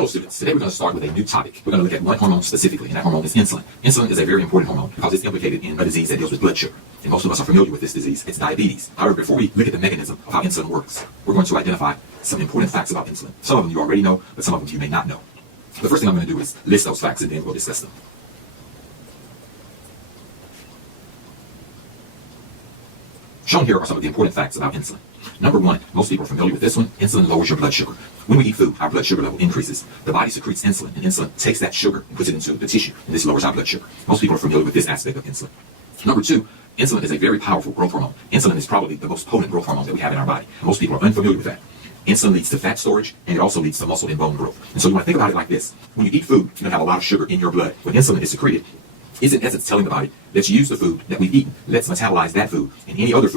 Hello students, today we're going to start with a new topic. We're going to look at one hormone specifically, and that hormone is insulin. Insulin is a very important hormone because it's implicated in a disease that deals with blood sugar. And most of us are familiar with this disease. It's diabetes. However, before we look at the mechanism of how insulin works, we're going to identify some important facts about insulin. Some of them you already know, but some of them you may not know. The first thing I'm going to do is list those facts and then we'll discuss them. Shown here are some of the important facts about insulin. Number one, most people are familiar with this one. Insulin lowers your blood sugar. When we eat food, our blood sugar level increases. The body secretes insulin, and insulin takes that sugar and puts it into the tissue, and this lowers our blood sugar. Most people are familiar with this aspect of insulin. Number two, insulin is a very powerful growth hormone. Insulin is probably the most potent growth hormone that we have in our body. Most people are unfamiliar with that. Insulin leads to fat storage, and it also leads to muscle and bone growth. And so you want to think about it like this. When you eat food, you're going to have a lot of sugar in your blood. When insulin is secreted, it's in essence telling the body, let's use the food that we've eaten. Let's metabolize that food, and any other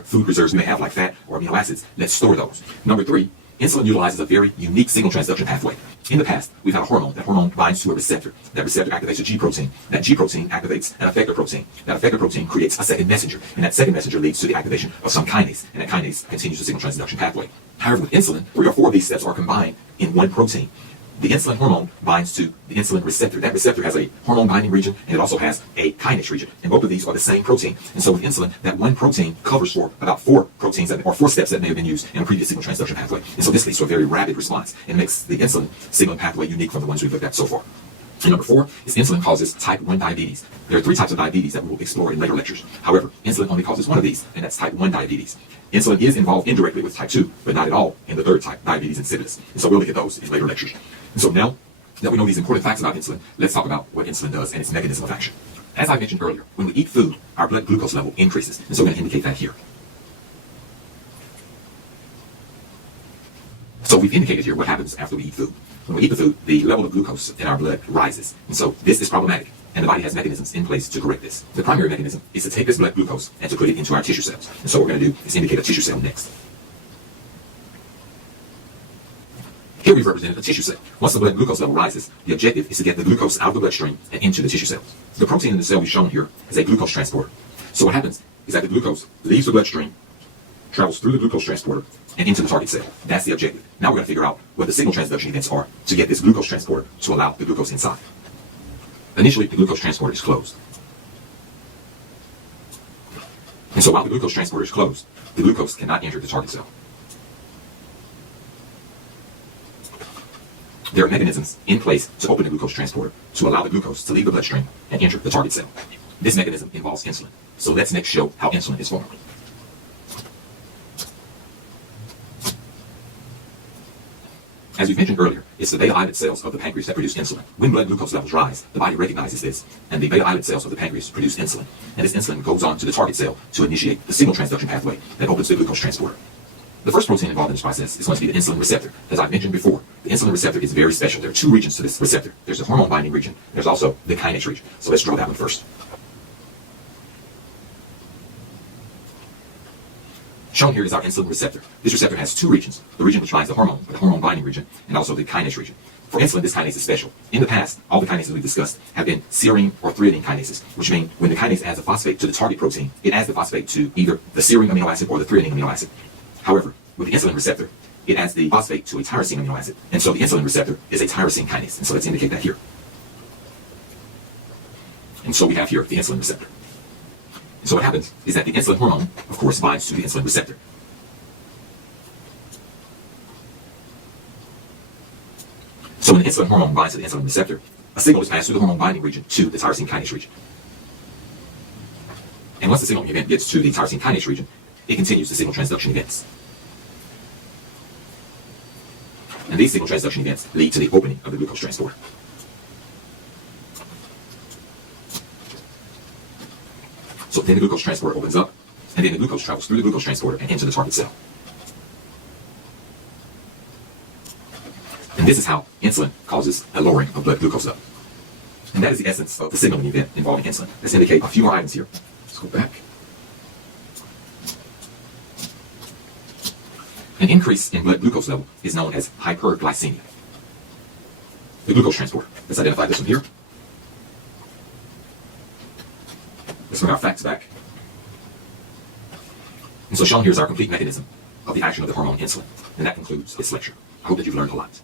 food reserves we may have like fat or amino acids, let's store those. Number three, insulin utilizes a very unique signal transduction pathway. In the past, we've had a hormone. That hormone binds to a receptor. That receptor activates a G protein. That G protein activates an effector protein. That effector protein creates a second messenger. And that second messenger leads to the activation of some kinase. And that kinase continues the signal transduction pathway. However, with insulin, 3 or 4 of these steps are combined in one protein. The insulin hormone binds to the insulin receptor. That receptor has a hormone binding region, and it also has a kinase region. And both of these are the same protein. And so with insulin, that one protein covers for about 4 proteins or 4 steps that may have been used in a previous signal transduction pathway. And so this leads to a very rapid response and makes the insulin signaling pathway unique from the ones we've looked at so far. And number 4 is insulin causes type 1 diabetes. There are 3 types of diabetes that we will explore in later lectures. However, insulin only causes one of these, and that's type 1 diabetes. Insulin is involved indirectly with type 2, but not at all in the third type, diabetes insipidus. And so we'll look at those in later lectures. And so now that we know these important facts about insulin, let's talk about what insulin does and its mechanism of action. As I mentioned earlier, when we eat food, our blood glucose level increases. And so we're going to indicate that here. So we've indicated here what happens after we eat food. When we eat the food, the level of glucose in our blood rises. And so this is problematic. And the body has mechanisms in place to correct this. The primary mechanism is to take this blood glucose and to put it into our tissue cells. And so what we're going to do is indicate a tissue cell next. Here we've represented a tissue cell. Once the blood glucose level rises, the objective is to get the glucose out of the bloodstream and into the tissue cells. The protein in the cell we've shown here is a glucose transporter. So what happens is that the glucose leaves the bloodstream, travels through the glucose transporter, and into the target cell. That's the objective. Now we're going to figure out what the signal transduction events are to get this glucose transporter to allow the glucose inside. Initially, the glucose transporter is closed. And so while the glucose transporter is closed, the glucose cannot enter the target cell. There are mechanisms in place to open the glucose transporter to allow the glucose to leave the bloodstream and enter the target cell. This mechanism involves insulin. So let's next show how insulin is formed. As we mentioned earlier, it's the beta islet cells of the pancreas that produce insulin. When blood glucose levels rise, the body recognizes this, and the beta islet cells of the pancreas produce insulin. And this insulin goes on to the target cell to initiate the signal transduction pathway that opens the glucose transporter. The first protein involved in this process is going to be the insulin receptor. As I've mentioned before, the insulin receptor is very special. There are 2 regions to this receptor. There's the hormone binding region. There's also the kinase region. So let's draw that one first. Shown here is our insulin receptor. This receptor has 2 regions. The region which binds the hormone binding region, and also the kinase region. For insulin, this kinase is special. In the past, all the kinases we've discussed have been serine or threonine kinases, which mean when the kinase adds a phosphate to the target protein, it adds the phosphate to either the serine amino acid or the threonine amino acid. However, with the insulin receptor, it adds the phosphate to a tyrosine amino acid. And so the insulin receptor is a tyrosine kinase. And so let's indicate that here. And so we have here the insulin receptor. And so what happens is that the insulin hormone, of course, binds to the insulin receptor. So when the insulin hormone binds to the insulin receptor, a signal is passed through the hormone binding region to the tyrosine kinase region. And once the signaling event gets to the tyrosine kinase region, it continues the signal transduction events. And these signal transduction events lead to the opening of the glucose transporter. So then the glucose transporter opens up, and then the glucose travels through the glucose transporter and into the target cell. And this is how insulin causes a lowering of blood glucose level. And that is the essence of the signaling event involving insulin. Let's indicate a few more items here. Let's go back. An increase in blood glucose level is known as hyperglycemia. The glucose transporter. Let's identify this one here. Let's bring our facts back. And so shown here is our complete mechanism of the action of the hormone insulin. And that concludes this lecture. I hope that you've learned a lot.